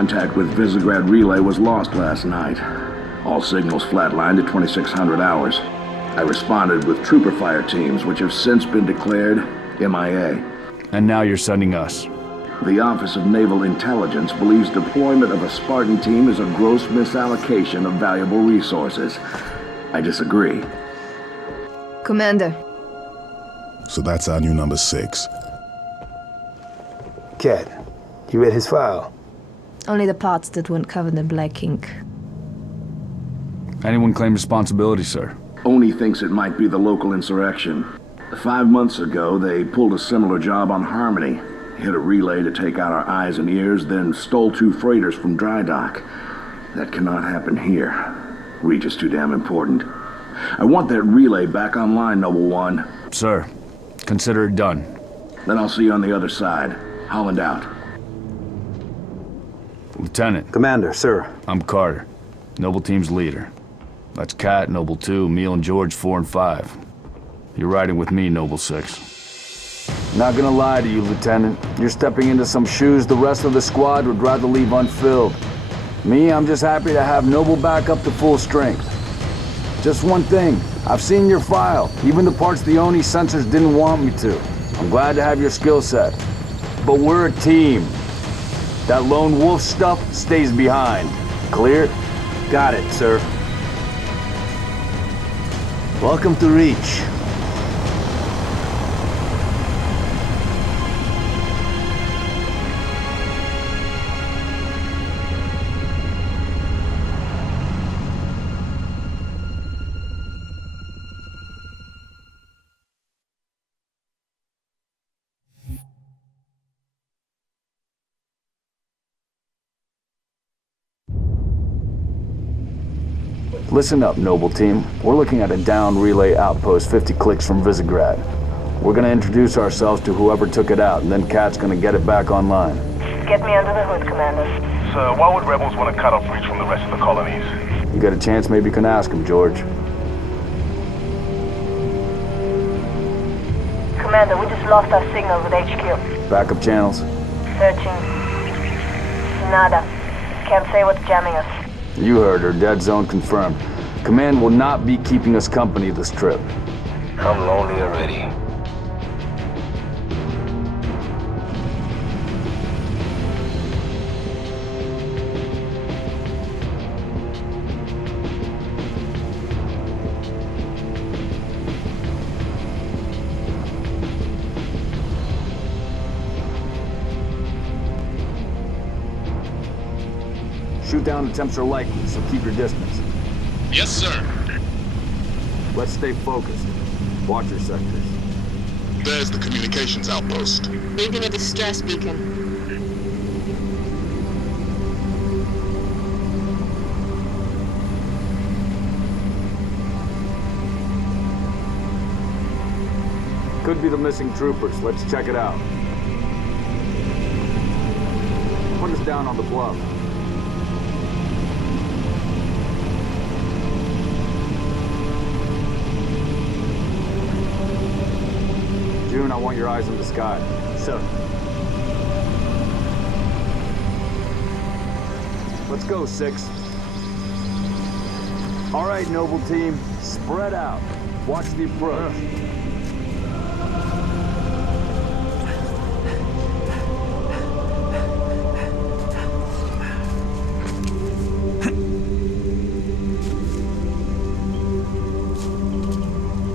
Contact with Visegrad Relay was lost last night. All signals flatlined at 2600 hours. I responded with trooper fire teams, which have since been declared MIA. And now you're sending us. The Office of Naval Intelligence believes deployment of a Spartan team is a gross misallocation of valuable resources. I disagree. Commander. So that's our new number 6. Cat, you read his file? Only the parts that weren't covered in black ink. Anyone claim responsibility, sir? Oni thinks it might be the local insurrection. 5 months ago, they pulled a similar job on Harmony. Hit a relay to take out our eyes and ears, then stole 2 freighters from dry dock. That cannot happen here. Reach is too damn important. I want that relay back online, Noble One. Sir, consider it done. Then I'll see you on the other side. Holland out. Lieutenant. Commander, sir. I'm Carter, Noble Team's leader. That's Kat, Noble 2, me and George 4 and 5. You're riding with me, Noble 6. Not gonna lie to you, Lieutenant. You're stepping into some shoes the rest of the squad would rather leave unfilled. Me, I'm just happy to have Noble back up to full strength. Just one thing, I've seen your file, even the parts the Oni censors didn't want me to. I'm glad to have your skill set. But we're a team. That lone wolf stuff stays behind. Clear? Got it, sir. Welcome to Reach. Listen up, Noble Team. We're looking at a down relay outpost 50 clicks from Visegrad. We're gonna introduce ourselves to whoever took it out, and then Kat's gonna get it back online. Get me under the hood, Commander. Sir, why would rebels want to cut off Reach from the rest of the colonies? You get a chance, maybe you can ask him, George. Commander, we just lost our signal with HQ. Backup channels? Searching. Nada. Can't say what's jamming us. You heard her. Dead zone confirmed. Command will not be keeping us company this trip. I'm lonely already. Shoot down attempts are likely, so keep your distance. Yes, sir. Let's stay focused. Watch your sectors. There's the communications outpost. Reading a distress beacon. Could be the missing troopers. Let's check it out. Put us down on the bluff. June, I want your eyes in the sky. Sir. Let's go, 6. All right, Noble Team, spread out. Watch the approach.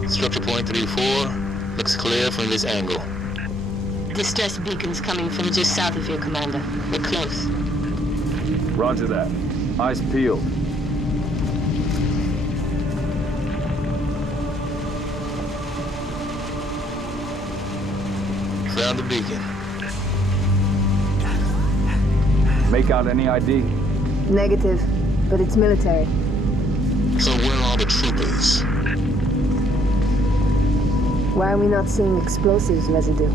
Structure point 3-4. Looks clear from this angle. Distress beacon's coming from just south of here, Commander. We're close. Roger that. Eyes peeled. Found the beacon. Make out any ID? Negative, but it's military. So where are the troopers? Why are we not seeing explosives residue?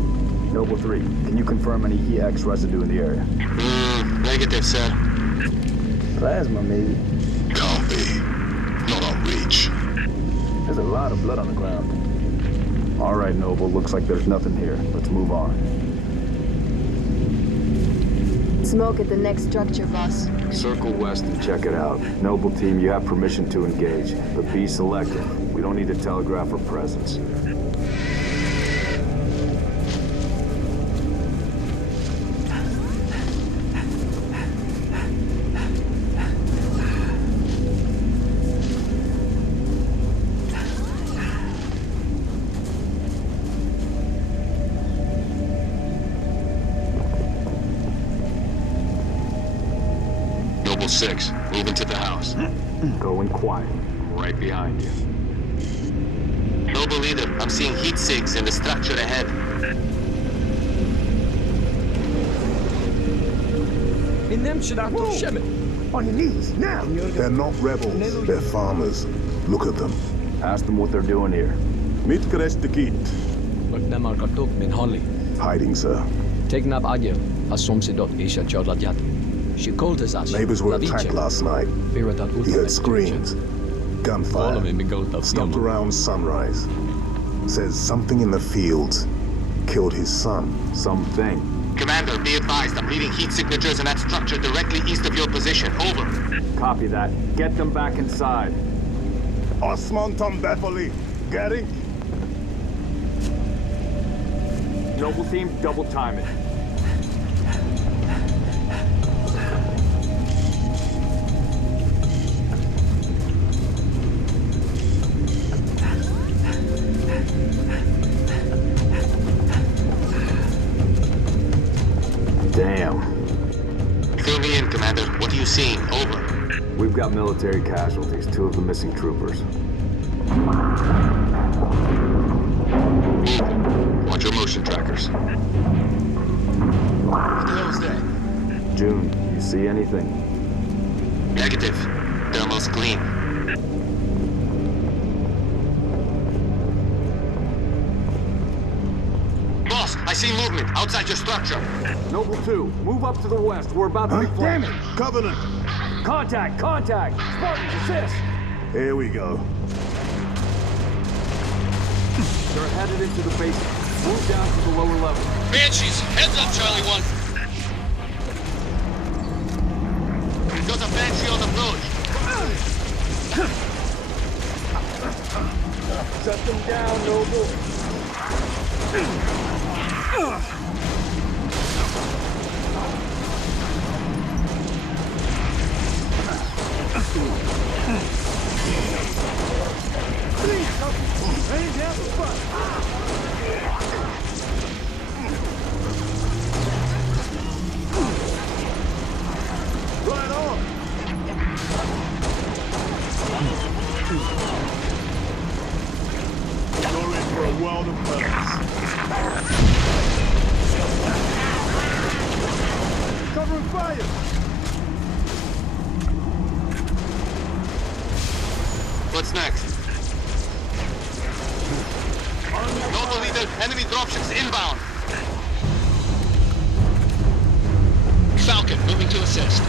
Noble 3, can you confirm any EX residue in the area? Negative, sir. Plasma, maybe. Can't be. Not on Reach. There's a lot of blood on the ground. All right, Noble, looks like there's nothing here. Let's move on. Smoke at the next structure, boss. Circle west and check it out. Noble team, you have permission to engage, but be selective. We don't need to telegraph our presence. Noble 6, moving to the house. Going quiet. Right behind you. Noble leader, I'm seeing heat sigs in the structure ahead. On your knees, now! They're not rebels. They're farmers. Look at them. Ask them what they're doing here. Hiding, sir. Neighbors were attacked last night. He heard screams. Gunfire. Stopped around sunrise. Says something in the fields killed his son. Something. Commander, be advised, I'm reading heat signatures in that structure directly east of your position. Over. Copy that. Get them back inside. Osman Tom Beverly. Getting? Noble team, double time it. Damn. Fill me in, Commander. What are you seeing? Over. We've got military casualties, 2 of the missing troopers. Move. Watch your motion trackers. What the hell's that? June, you see anything? Negative. Thermal's clean. Boss, I see movement outside your structure. Noble 2, move up to the west. We're about to be flanked. Damn it! Covenant! Contact! Contact! Spartans, assist! Here we go. They're headed into the basement. Move down to the lower level. Banshees, heads up, Charlie 1. There's a Banshee on approach. Shut them down, Noble. Right on! You're in for a world of hurt. Covering fire! What's next? Noble leader, enemy dropships inbound. Falcon, moving to assist.